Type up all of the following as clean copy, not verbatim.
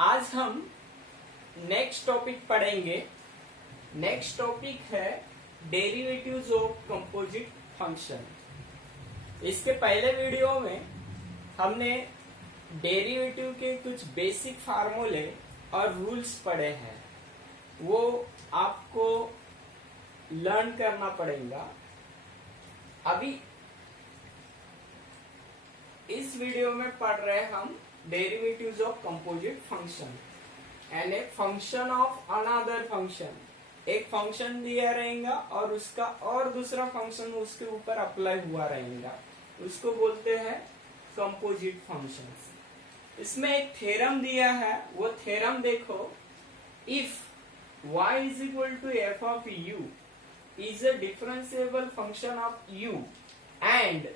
आज हम next topic पढ़ेंगे। नेक्स्ट टॉपिक है डेरिवेटिव्स ऑफ कंपोजिट फंक्शन। इसके पहले वीडियो में हमने डेरिवेटिव के कुछ बेसिक फार्मूले और रूल्स पढ़े हैं, वो आपको लर्न करना पड़ेगा। अभी इस वीडियो में पढ़ रहे हम derivatives of composite function and a function of another function. एक फंक्शन दिया रहेगा और उसका और दूसरा फंक्शन उसके ऊपर अप्लाई हुआ रहेगा, उसको बोलते हैं कंपोजिट फंक्शंस। इसमें एक थ्योरम दिया है, वो थ्योरम देखो। If y is equal to f of u is a differentiable function of u and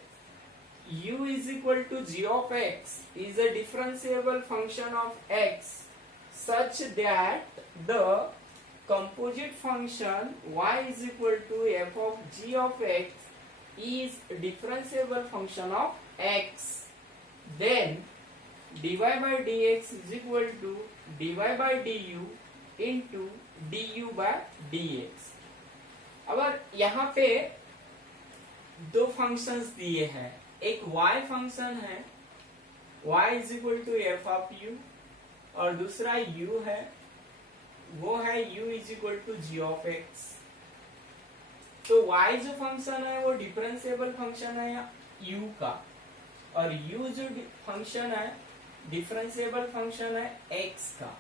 u is equal to g of x is a differentiable function of x such that the composite function y is equal to f of g of x is a differentiable function of x, then dy by dx is equal to dy by du into du by dx। अब यहाँ पे दो functions दिए हैं। एक y function है, y is equal to f of u, और दूसरा u है, वो है u is equal to g of x. तो y जो फंक्शन है वो डिफरेंशिएबल फंक्शन है u का, और u जो फंक्शन है डिफरेंशिएबल फंक्शन है x का।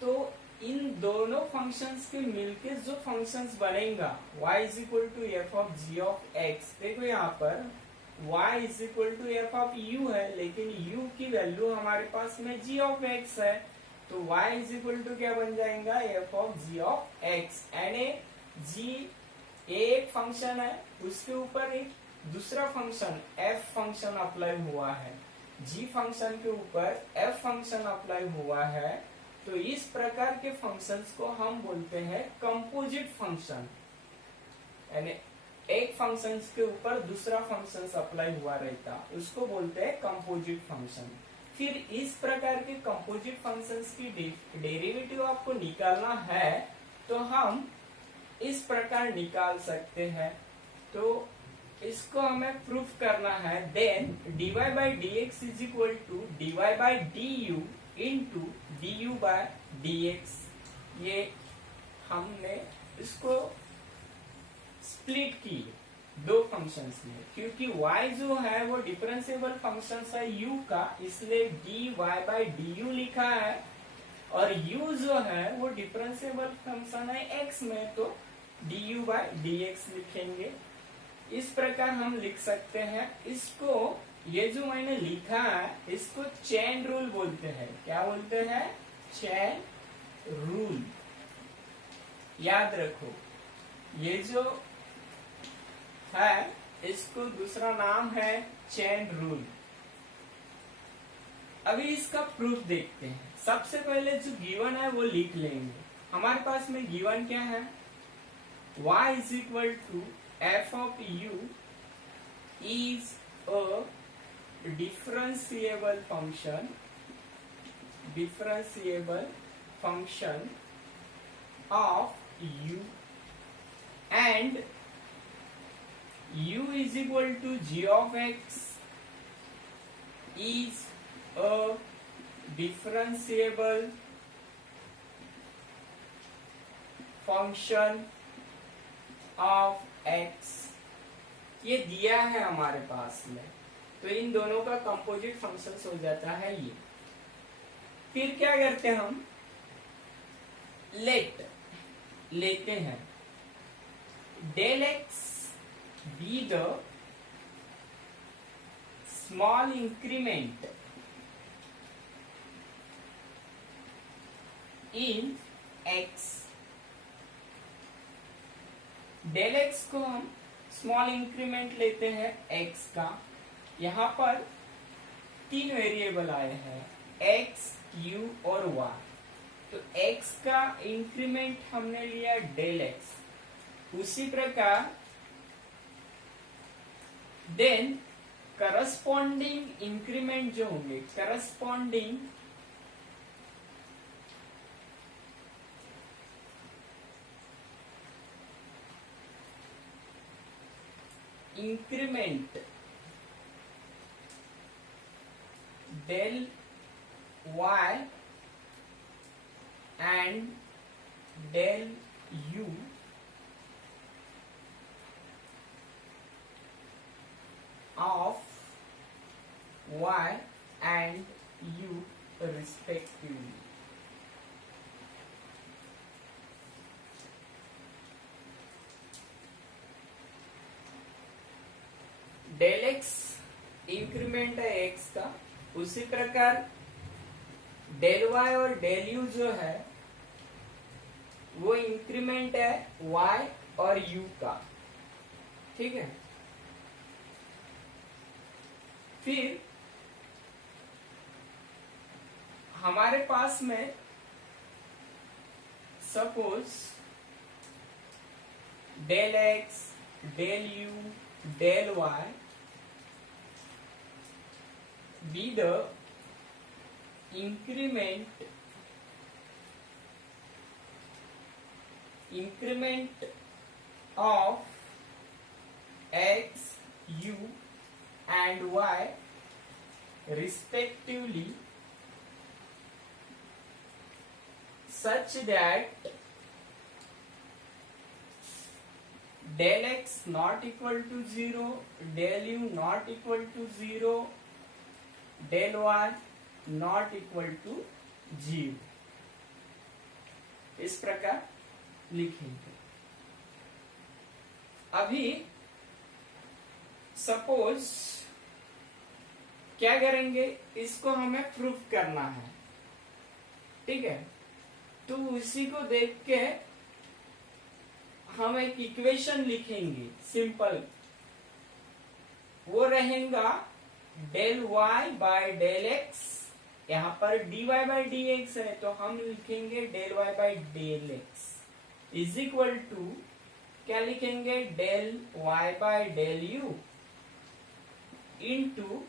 तो इन दोनों फंक्शंस के मिलके जो फंक्शंस बनेगा y is equal to f of g of x. देखो यहाँ पर y is equal to f of u है, लेकिन u की वैल्यू हमारे पास में g ऑफ x है, तो y इज इक्वल टू क्या बन जाएगा, f of g of x. And a g एक फंक्शन है, उसके ऊपर एक दूसरा फंक्शन f फंक्शन अप्लाई हुआ है, g फंक्शन के ऊपर f फंक्शन अप्लाई हुआ है। तो इस प्रकार के फंक्शंस को हम बोलते हैं कंपोजिट फंक्शन। यानी एक फंक्शन के ऊपर दूसरा फंक्शन अप्लाई हुआ रहता, उसको बोलते हैं कंपोजिट फंक्शन। फिर इस प्रकार के कंपोजिट फंक्शंस की डेरिवेटिव आपको निकालना है तो हम इस प्रकार निकाल सकते हैं। तो इसको हमें प्रूफ करना है। Then dy by dx is equal to dy by du into du by dx। ये हमने इसको स्प्लिट की दो फंक्शंस में, क्योंकि y जो है वो डिफरेंशिएबल फंक्शन है u का, इसलिए dy by du लिखा है, और u जो है वो डिफरेंशिएबल फंक्शन है x में, तो du by dx लिखेंगे। इस प्रकार हम लिख सकते हैं इसको। ये जो मैंने लिखा है इसको चेन रूल बोलते हैं। क्या बोलते हैं? Chain rule. याद रखो, ये जो है इसको दूसरा नाम है चेन रूल। अभी इसका प्रूफ देखते हैं। सबसे पहले जो गिवन है वो लिख लेंगे। हमारे पास में गिवन क्या है, y is equal to f of u is a differentiable function of u and u is equal to g of x is a differentiable function of x। ये दिया है हमारे पास में, तो इन दोनों का कंपोजिट फंक्शंस हो जाता है ये। फिर क्या करते हैं हम, लेते हैं del x be the small increment in x. Del x को हम स्मॉल इंक्रीमेंट लेते हैं एक्स का। यहाँ पर तीन वेरिएबल आए हैं, x, u और y। तो x का इंक्रीमेंट हमने लिया डेल x। उसी प्रकार देन करस्पॉन्डिंग इंक्रीमेंट जो होंगे, corresponding increment del y and del u of y and u respectively. Del x increment है एक्स का, उसी प्रकार डेल वाई और डेल यू जो है वो इंक्रीमेंट है वाई और यू का। ठीक है, फिर हमारे पास में suppose del x, del u, del y be the increment of x, u and y respectively, such that del x not equal to 0, del u not equal to 0, del y not equal to 0, इस प्रकार लिखेंगे। अभी suppose क्या करेंगे, इसको हमें proof करना है। ठीक है, तो उसी को देख के हम एक इक्वेशन लिखेंगे सिंपल, वो रहेगा del y by del x, यहां पर dy बाय डी एक्स है तो हम लिखेंगे del y by del x is equal to क्या लिखेंगे, del y by del u into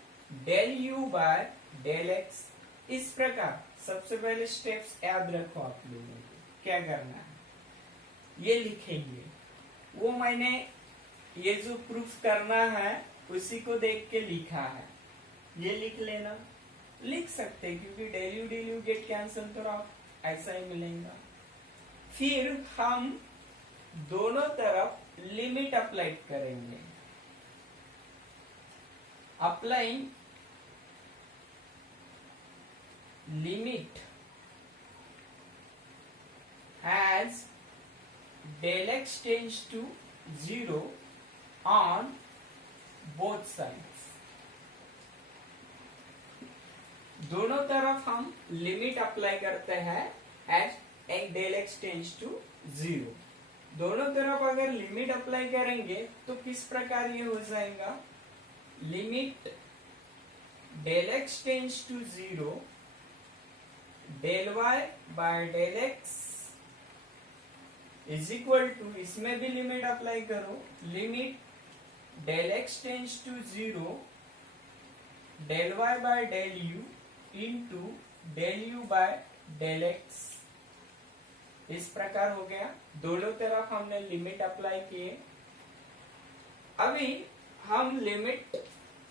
del u by del x. इस प्रकार सबसे पहले स्टेप्स याद रखो आप लोगों को, क्या करना है ये लिखेंगे, वो मैंने ये जो प्रूफ करना है उसी को देख के लिखा है, ये लिख लेना, लिख सकते हैं क्योंकि डेल यू गेट कैंसिल तो आप ऐसा ही मिलेगा। फिर हम दोनों तरफ लिमिट अप्लाई करेंगे, applying limit as del x tends to 0 on both sides। दोनों तरफ हम लिमिट अप्लाई करते हैं एज एक डेल एक्स टेंस टू 0। दोनों तरफ अगर लिमिट अप्लाई करेंगे तो किस प्रकार ये हो जाएगा, limit del x tends to 0 del y by del x is equal to, इसमें भी लिमिट अप्लाई करो, limit del x tends to 0 del y by del u into del u by del x. इस प्रकार हो गया, दोनों तरफ हमने लिमिट अप्लाई किए। अभी हम लिमिट,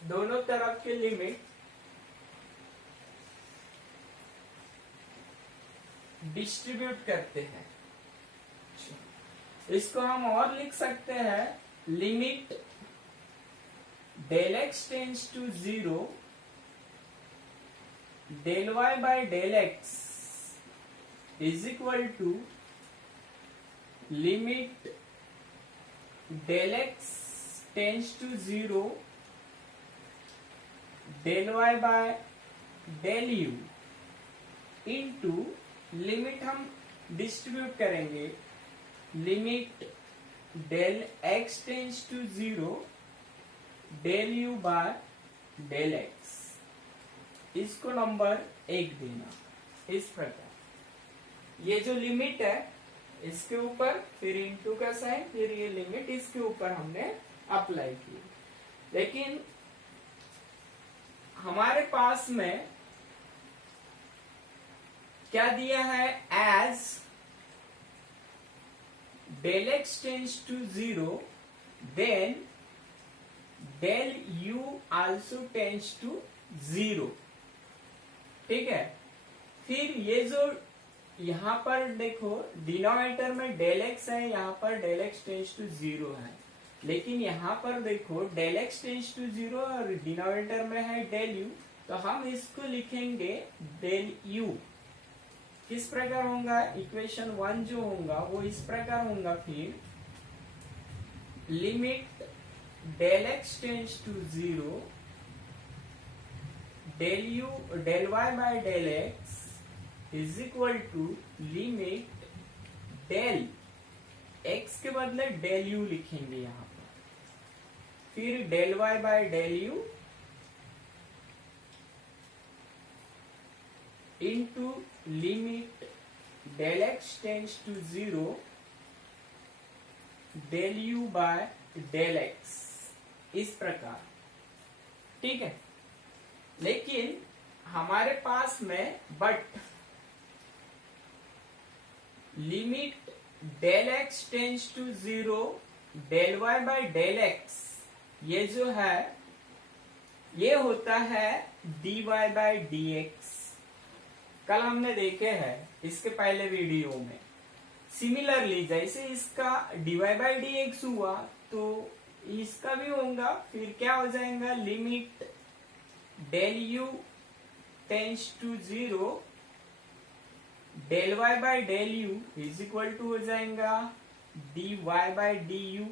दोनों तरफ के लिमिट डिस्ट्रीब्यूट करते हैं, इसको हम और लिख सकते हैं, limit del x tends to 0 del y by del x is equal to limit del x tends to 0 del y by del u into limit हम डिस्ट्रीब्यूट करेंगे, limit del x tends to 0 del u by del x, इसको number 1 देना। इस प्रकार ये जो limit है इसके ऊपर फिर इंटू का साइन, फिर ये लिमिट इसके ऊपर हमने अप्लाई की। लेकिन हमारे पास में क्या दिया है, as del x tends to 0 then del u also tends to 0। ठीक है, फिर ये जो यहाँ पर देखो डिनोमिनेटर में डेल एक्स है, यहाँ पर डेल एक्स टेंड्स टू 0 है, लेकिन यहाँ पर देखो डेल एक्स टेंड्स टू 0 और डिनोमिनेटर में है डेल यू, तो हम इसको लिखेंगे डेल यू। किस प्रकार होगा इक्वेशन 1 जो होगा वो इस प्रकार होगा, फिर limit del x tends to 0 del u del y by del x is equal to limit del x के बदले डेल यू लिखेंगे यहाँ पर, फिर del y by del u into limit del x tends to 0 del u by del x, इस प्रकार। ठीक है, लेकिन हमारे पास में but limit del x tends to 0 del y by del x, ये जो है ये होता है dy बाय dx। कल हमने देखे हैं इसके पहले वीडियो में। सिमिलरली जैसे इसका dy बाय dx हुआ तो इसका भी होगा, फिर क्या हो जाएगा limit del u tends to 0 del y by del u is equal to हो जाएगा dy बाय du,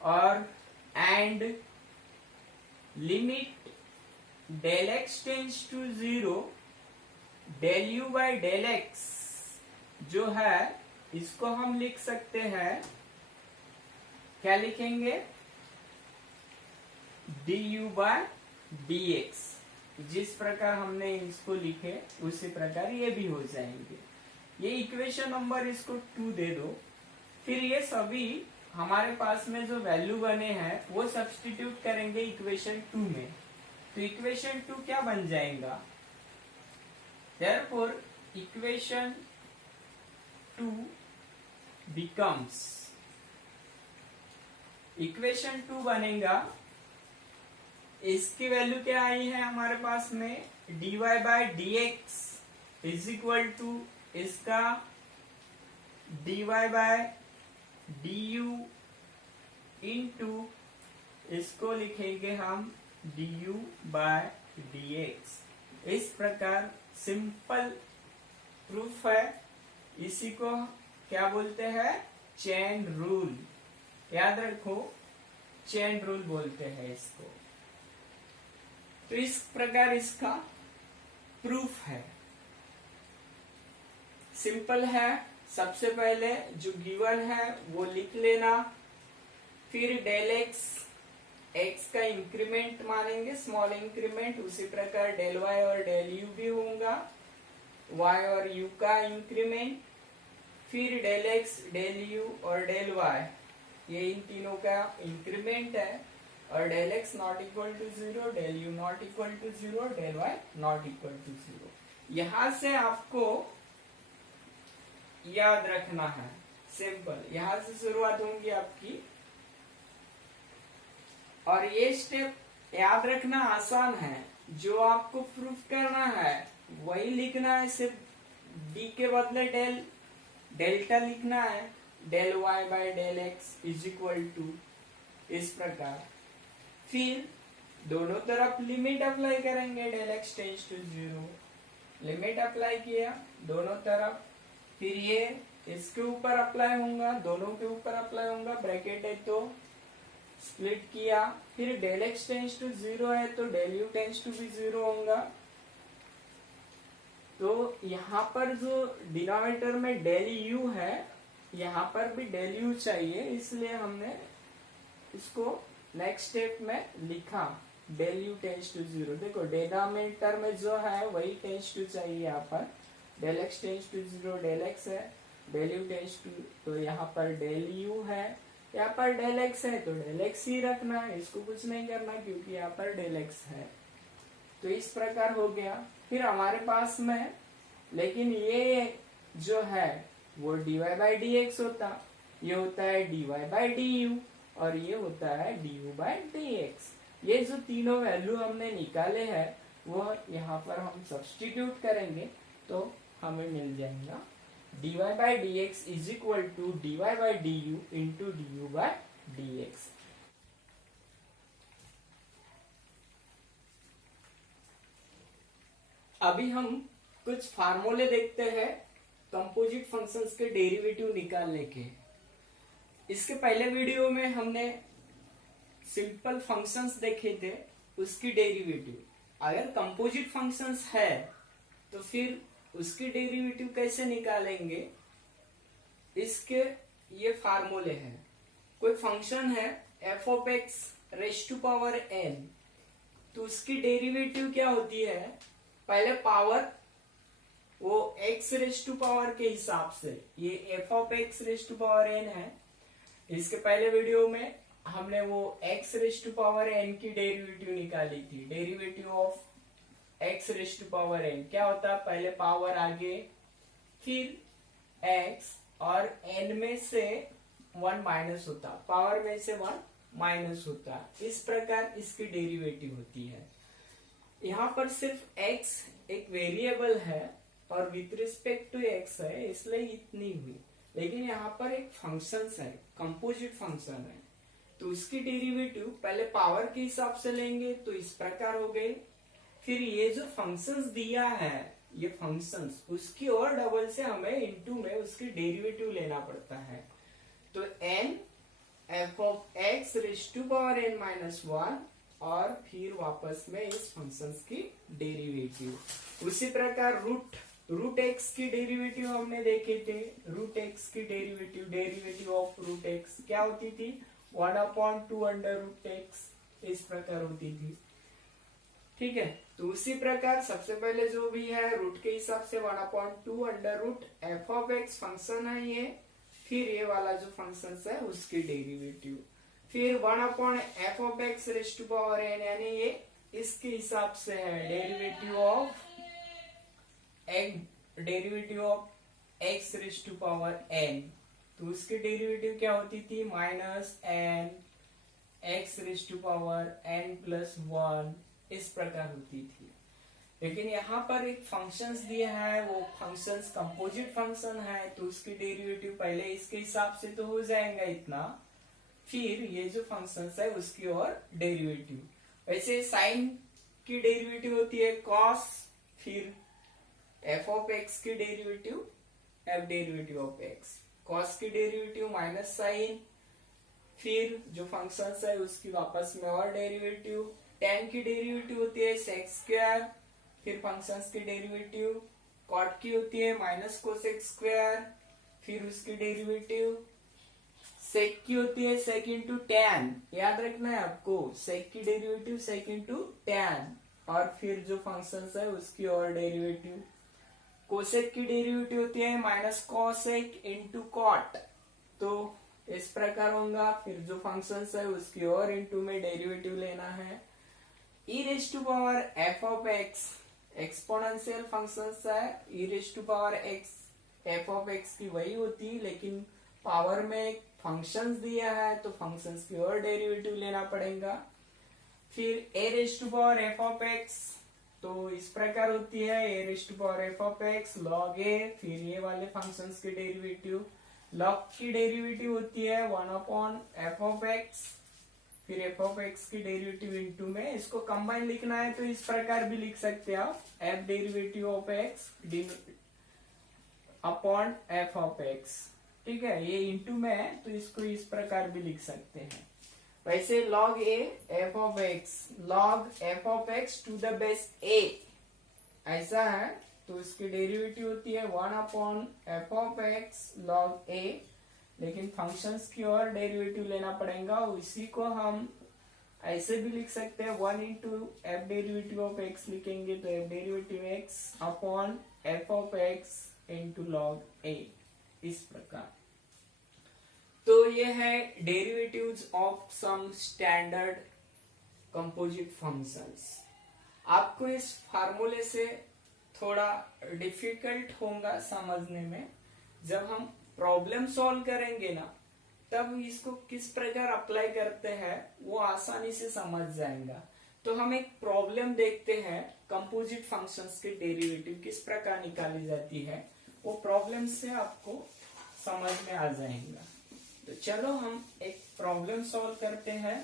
और and limit del x tends to 0 del u by del x जो है इसको हम लिख सकते हैं, क्या लिखेंगे du बाय dx। जिस प्रकार हमने इसको लिखे उसी प्रकार ये भी हो जाएंगे। ये इक्वेशन नंबर इसको 2 दे दो, फिर ये सभी हमारे पास में जो वैल्यू बने हैं वो सब्स्टिट्यूट करेंगे इक्वेशन 2 में, तो इक्वेशन 2 क्या बन जाएगा, therefore इक्वेशन 2 becomes, इक्वेशन 2 बनेगा, इसकी वैल्यू क्या आई है हमारे पास में dy by dx is equal to इसका dy बाय du इंटू इसको लिखेंगे हम du बाय dx। इस प्रकार सिंपल प्रूफ है, इसी को क्या बोलते हैं चेन रूल, याद रखो चेन रूल बोलते हैं इसको। तो इस प्रकार इसका प्रूफ है, सिंपल है। सबसे पहले जो गिवन है वो लिख लेना, फिर डेल एक्स एक्स का इंक्रीमेंट मानेंगे स्मॉल इंक्रीमेंट, उसी प्रकार डेल वाई और डेल यू भी होगा वाई और यू का इंक्रीमेंट, फिर डेल एक्स डेल यू और डेल वाई ये इन तीनों का इंक्रीमेंट है, और del x not equal to 0 del u not equal to 0 del y not equal to 0। यहां से आपको याद रखना है, सिंपल यहां से शुरुआत होगी आपकी, और ये स्टेप याद रखना आसान है। जो आपको प्रूफ करना है वही लिखना है, सिर्फ डी के बदले डेल्टा लिखना है, del y by del x is equal to इस प्रकार। फिर दोनों तरफ लिमिट अप्लाई करेंगे, del x tends to 0 limit apply किया दोनों तरफ, फिर ये इसके ऊपर अप्लाई होगा, दोनों के ऊपर अप्लाई होगा, ब्रैकेट है तो स्प्लिट किया, फिर डेल एक्स टेंड्स टू 0 है तो डेल यू टेंड्स टू भी 0 होगा। तो यहाँ पर जो डिनोमिनेटर में डेल यू है यहाँ पर भी डेल यू चाहिए, इसलिए हमने इसको नेक्स्ट स्टेप में लिखा डेल यू टेंड्स टू 0। देखो डिनोमिनेटर में जो है वही टेंड्स टू चाहिए, यहाँ पर del x tends to 0 del x है, डेल यू टेंड्स टू तो यहाँ पर डेल यू है, यहाँ पर डेल एक्स है तो डेल एक्स ही रखना है, इसको कुछ नहीं करना क्योंकि यहाँ पर डेल एक्स है। तो इस प्रकार हो गया। फिर हमारे पास में लेकिन ये जो है वो dy बाई dx होता, ये होता है dy बाई du, और ये होता है du/dx। ये जो तीनों वैल्यू हमने निकाले हैं वो यहाँ पर हम सब्स्टिट्यूट करेंगे तो हमें मिल जाएगा dy/dx is equal to dy/du into du/dx। अभी हम कुछ फार्मूले देखते हैं कंपोजिट फंक्शंस के डेरिवेटिव निकालने के। इसके पहले वीडियो में हमने सिंपल फंक्शंस देखे थे, उसकी डेरिवेटिव। अगर कंपोजिट फंक्शंस है तो फिर उसकी डेरिवेटिव कैसे निकालेंगे, इसके ये फार्मूले हैं। कोई फंक्शन है f of x raise to power n, तो उसकी डेरिवेटिव क्या होती है, पहले पावर वो x रेज टू पावर के हिसाब से, ये f of x raise to power n है। इसके पहले वीडियो में हमने वो x raise to power n की डेरिवेटिव निकाली थी। Derivative of x raise to power n क्या होता है, पहले पावर आगे फिर x और n में से 1 माइनस होता, पावर में से 1 माइनस होता। इस प्रकार इसकी डेरिवेटिव होती है। यहाँ पर सिर्फ x एक वेरिएबल है और विथ रिस्पेक्ट टू x है, इसलिए इतनी हुई। लेकिन यहाँ पर एक फंक्शन है, कंपोजिट फंक्शन है, तो उसकी डेरिवेटिव पहले पावर के हिसाब से लेंगे तो इस प्रकार हो गए। फिर ये जो फंक्शंस दिया है, ये फंक्शंस उसकी और डबल से हमें इनटू में उसकी डेरिवेटिव लेना पड़ता है। तो n f of x raise to power n minus 1 और फिर वापस में इस फंक्शंस की डेरिवेटिव। उसी प्रकार रूट x की डेरिवेटिव हमने देखे थे। रूट x की डेरिवेटिव ऑफ रूट x क्या होती थी, 1/2 अंडर रूट x, इस प्रकार होती थी। ठीक है, तो उसी प्रकार सबसे पहले जो भी है रूट के हिसाब से 1/2 under root f of x function है ये, फिर ये वाला जो फंक्शन है उसकी डेरिवेटिव, फिर 1/f of x raise to power n, यानी ये इसके हिसाब से है derivative of x raise to power n। तो उसकी डेरिवेटिव क्या होती थी, minus n x raise to power n plus 1, इस प्रकार होती थी। लेकिन यहाँ पर एक फंक्शंस दिया है, वो फंक्शंस कंपोजिट फंक्शन है, तो उसकी डेरिवेटिव पहले इसके हिसाब से तो हो जाएगा इतना, फिर ये जो फंक्शंस है उसकी और डेरिवेटिव। वैसे साइन की डेरिवेटिव होती है कॉस, फिर f ऑफ x की derivative f derivative of x, cos की डेरिवेटिव माइनस साइन, फिर जो फंक्शंस है उसकी वापस में और डेरिवेटिव। tan की डेरिवेटिव होती है sec स्क्वायर, फिर फंक्शंस की डेरिवेटिव cot की होती है माइनस कोसेक स्क्वायर, फिर उसकी डेरिवेटिव sec की होती है sec इंटू tan, याद रखना है आपको, sec की डेरिवेटिव sec इंटू tan, और फिर जो फंक्शंस है उसकी और डेरिवेटिव। कोसेक की डेरिवेटिव होती है माइनस कॉसेक इंटू कॉट, तो इस प्रकार होगा। फिर जो फंक्शंस है उसकी और इंटू में डेरिवेटिव लेना है। e raise to power f of x exponential functions है, e raise to power x f of x की वही होती, लेकिन पावर में फंक्शंस दिया है तो फंक्शंस की और डेरिवेटिव लेना पड़ेगा। फिर a raise to power f of x, तो इस प्रकार होती है a raise to power f of x log a, फिर ये वाले फंक्शंस के डेरिवेटिव। log की डेरिवेटिव होती है 1/f ऑफ x, फिर f ऑफ x की डेरिवेटिव इनटू में, इसको कंबाइन लिखना है तो इस प्रकार भी लिख सकते हैं आप, f derivative of x upon f of x। ठीक है, ये इनटू में है तो इसको इस प्रकार भी लिख सकते हैं। वैसे log a f of x, log f of x to the base a, ऐसा है, तो इसकी डेरिवेटिव होती है 1/f of x log a, लेकिन फंक्शंस की और डेरिवेटिव लेना पड़ेगा। इसी को हम ऐसे भी लिख सकते हैं, 1 into f derivative of x लिखेंगे तो f derivative x upon f of x into log a, इस प्रकार। तो ये है derivatives of some standard composite functions. आपको इस फार्मूले से थोड़ा डिफिकल्ट होगा समझने में। जब हम प्रॉब्लम सॉल्व करेंगे ना, तब इसको किस प्रकार अप्लाई करते हैं वो आसानी से समझ जाएगा। तो हम एक प्रॉब्लम देखते हैं, कंपोजिट फंक्शंस के डेरिवेटिव किस प्रकार निकाली जाती है, वो प्रॉब्लम से आपको समझ में आ जाएगा। तो चलो हम एक प्रॉब्लम सॉल्व करते हैं।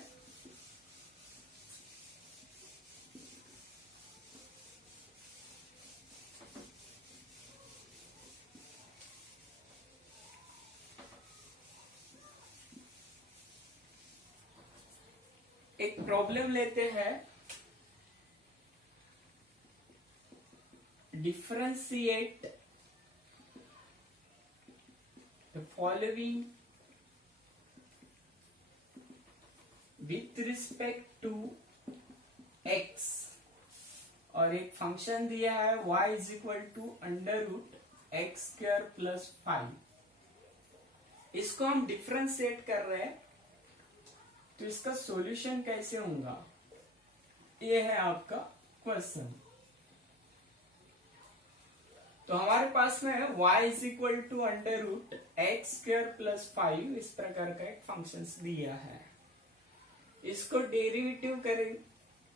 एक प्रॉब्लम लेते हैं, differentiate the following with respect to x, और एक फंक्शन दिया है y is equal to under root x square plus 5। इसको हम डिफरेंशिएट कर रहे हैं, तो इसका सॉल्यूशन कैसे होगा, ये है आपका क्वेश्चन। तो हमारे पास में y is equal to under root x square plus 5 इस प्रकार का एक फंक्शन दिया है। इसको डेरिवेटिव करें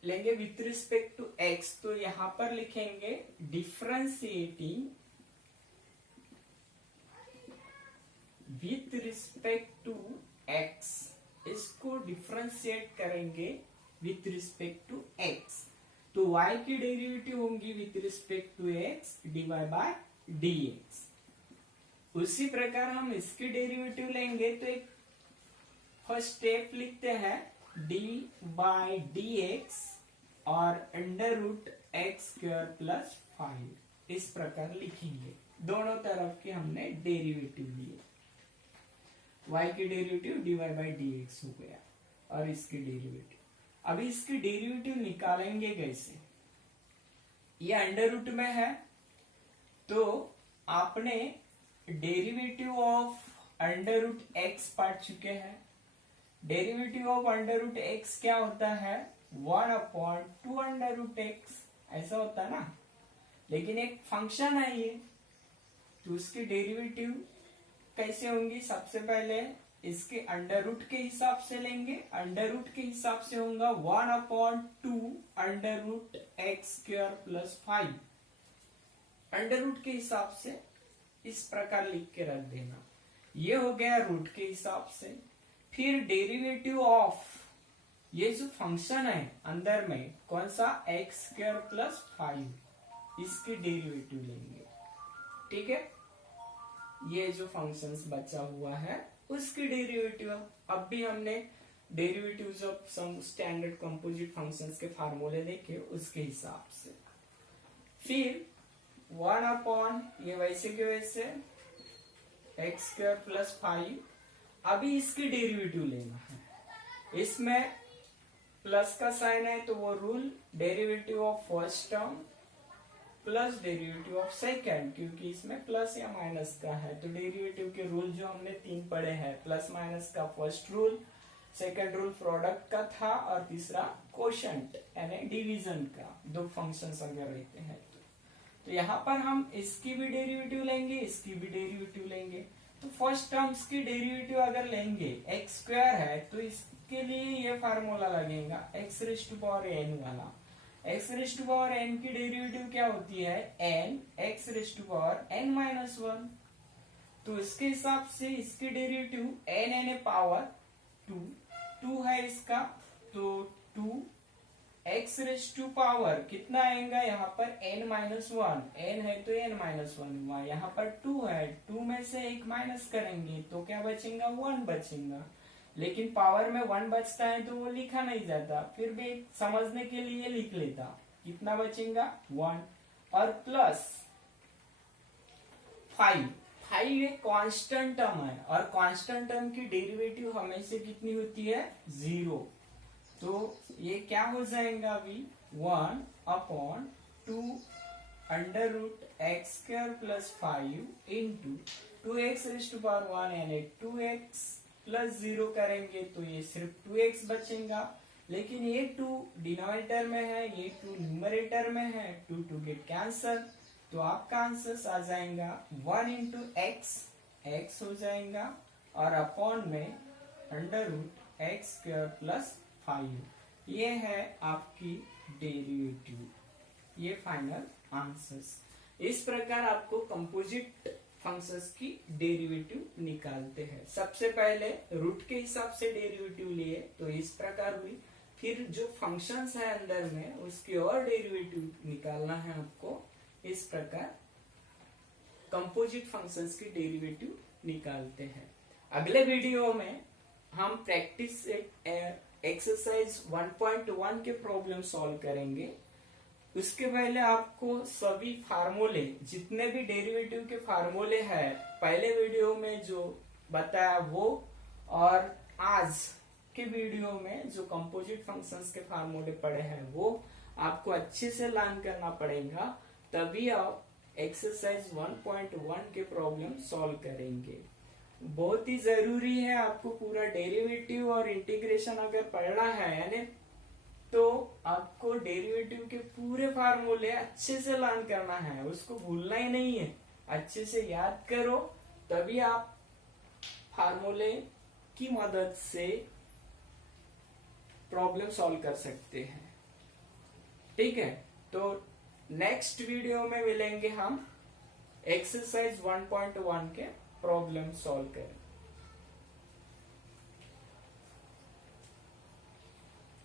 लेंगे विथ रिस्पेक्ट टू x, तो यहां पर लिखेंगे differentiating with respect to x, इसको डिफरेंशिएट करेंगे विथ रिस्पेक्ट टू x, तो y की डेरिवेटिव होंगी with respect to x divide by dx। उसी प्रकार हम इसकी डेरिवेटिव लेंगे, तो एक फर्स्ट स्टेप लिखते हैं d बाय dx और under root x square plus 5 इस प्रकार लिखेंगे। दोनों तरफ के हमने डेरिवेटिव लिए, y की डेरिवेटिव डिवाइड बाय dx हो गया और इसकी डेरिवेटिव। अभी इसकी डेरिवेटिव निकालेंगे कैसे, ये अंडर रूट में है, तो आपने derivative of under root x पढ़ चुके हैं। Derivative of under root x क्या होता है, 1/2 अंडर रूट एक्स, ऐसा होता है ना। लेकिन एक फंक्शन है ये, तो उसकी डेरिवेटिव कैसे होंगी, सबसे पहले इसके अंडर रूट के हिसाब से लेंगे। अंडर रूट के हिसाब से होगा 1/2 under root x square plus 5। Under root के हिसाब से इस प्रकार लिख के रख देना, ये हो गया रूट के हिसाब से। फिर डेरिवेटिव ऑफ ये जो फंक्शन है अंदर में कौन सा, एक्स स्क्वायर प्लस 5, इसकी डेरिवेटिव लेंगे, ठीक है। ये जो फंक्शंस बचा हुआ है उसकी डेरिवेटिव, अब भी हमने derivatives of some standard composite functions के फार्मूले देखे उसके हिसाब से। फिर 1 ये वैसे के वैसे एक्स स्क्वायर प्लस 5, अभी इसकी डेरिवेटिव लेना है। इसमें प्लस का साइन है तो वो rule derivative of first term plus derivative of second, क्योंकि इसमें प्लस या माइनस का है, तो डेरिवेटिव के रूल जो हमने 3 पढ़े हैं, प्लस माइनस का first rule, second rule product का था, और तीसरा कोशेंट यानी डिवीजन का, 2 फंक्शंस अगर रहते हैं तो यहाँ पर हम इसकी भी डेरिवेटिव लेंगे, इसकी भी डेरिवेटिव लेंगे। तो फर्स्ट टर्म्स की डेरिवेटिव अगर लेंगे, एक्स स्क्वायर है तो इसके लिए ये फार्मूला लगेगा x raise to power n वाला। X raise to power n की डेरिवेटिव क्या होती है, n x raise to power n minus 1, तो इसके हिसाब से इसकी डेरिवेटिव एन एन पावर 2 है इसका, तो 2 एक्स रेज़ टू पावर कितना आएगा यहाँ पर n माइनस 1, एन है तो n माइनस 1 हुआ, यहाँ पर 2 है, 2 में से 1 माइनस करेंगे तो क्या बचेगा, 1 बचेगा। लेकिन पावर में 1 बचता है तो वो लिखा नहीं जाता, फिर भी समझने के लिए लिख लेता, कितना बचेगा 1, और प्लस 5 एक कांस्टेंट टर्म है, और कांस्टेंट टर्म की डेरिवेटिव हमेशा कितनी होती है, 0, तो ये क्या हो जाएगा अभी 1/2 under root x square plus 5 into 2x raise to power 1 यानी 2x प्लस 0 करेंगे तो ये सिर्फ 2x बचेगा। लेकिन ये 2 डिनोमिनेटर में है, ये 2 न्यूमरेटर में है, 2 गेट कैंसल, तो आपका आंसर आ जाएगा 1 इंटू एक्स, एक्स हो जाएगा और अपॉन में √x² + 5। ये है आपकी डेरिवेटिव, ये फाइनल आंसर्स। इस प्रकार आपको कंपोजिट फंक्शंस की डेरिवेटिव निकालते हैं। सबसे पहले रूट के हिसाब से डेरिवेटिव लिए तो इस प्रकार हुई, फिर जो फंक्शंस है अंदर में उसकी और डेरिवेटिव निकालना है आपको। इस प्रकार कंपोजिट फंक्शंस की डेरिवेटिव निकालते हैं। अगले वीडियो में हम प्रैक्टिस एक्सरसाइज 1.1 के प्रॉब्लम सॉल्व करेंगे। उसके पहले आपको सभी फार्मूले, जितने भी डेरिवेटिव के फार्मूले हैं पहले वीडियो में जो बताया वो, और आज के वीडियो में जो कंपोजिट फंक्शंस के फार्मूले पढ़े हैं वो आपको अच्छे से लर्न करना पड़ेगा, तभी आप एक्सरसाइज 1.1 के प्रॉब्लम सॉल्व करेंगे। बहुत ही जरूरी है आपको पूरा डेरिवेटिव और इंटीग्रेशन अगर पढ़ना है, यानी तो आपको डेरिवेटिव के पूरे फार्मूले अच्छे से लर्न करना है, उसको भूलना ही नहीं है। अच्छे से याद करो, तभी आप फार्मूले की मदद से प्रॉब्लम सॉल्व कर सकते हैं। ठीक है, तो नेक्स्ट वीडियो में मिलेंगे हम एक्सरसाइज 1.1 के प्रॉब्लम सॉल्व करें।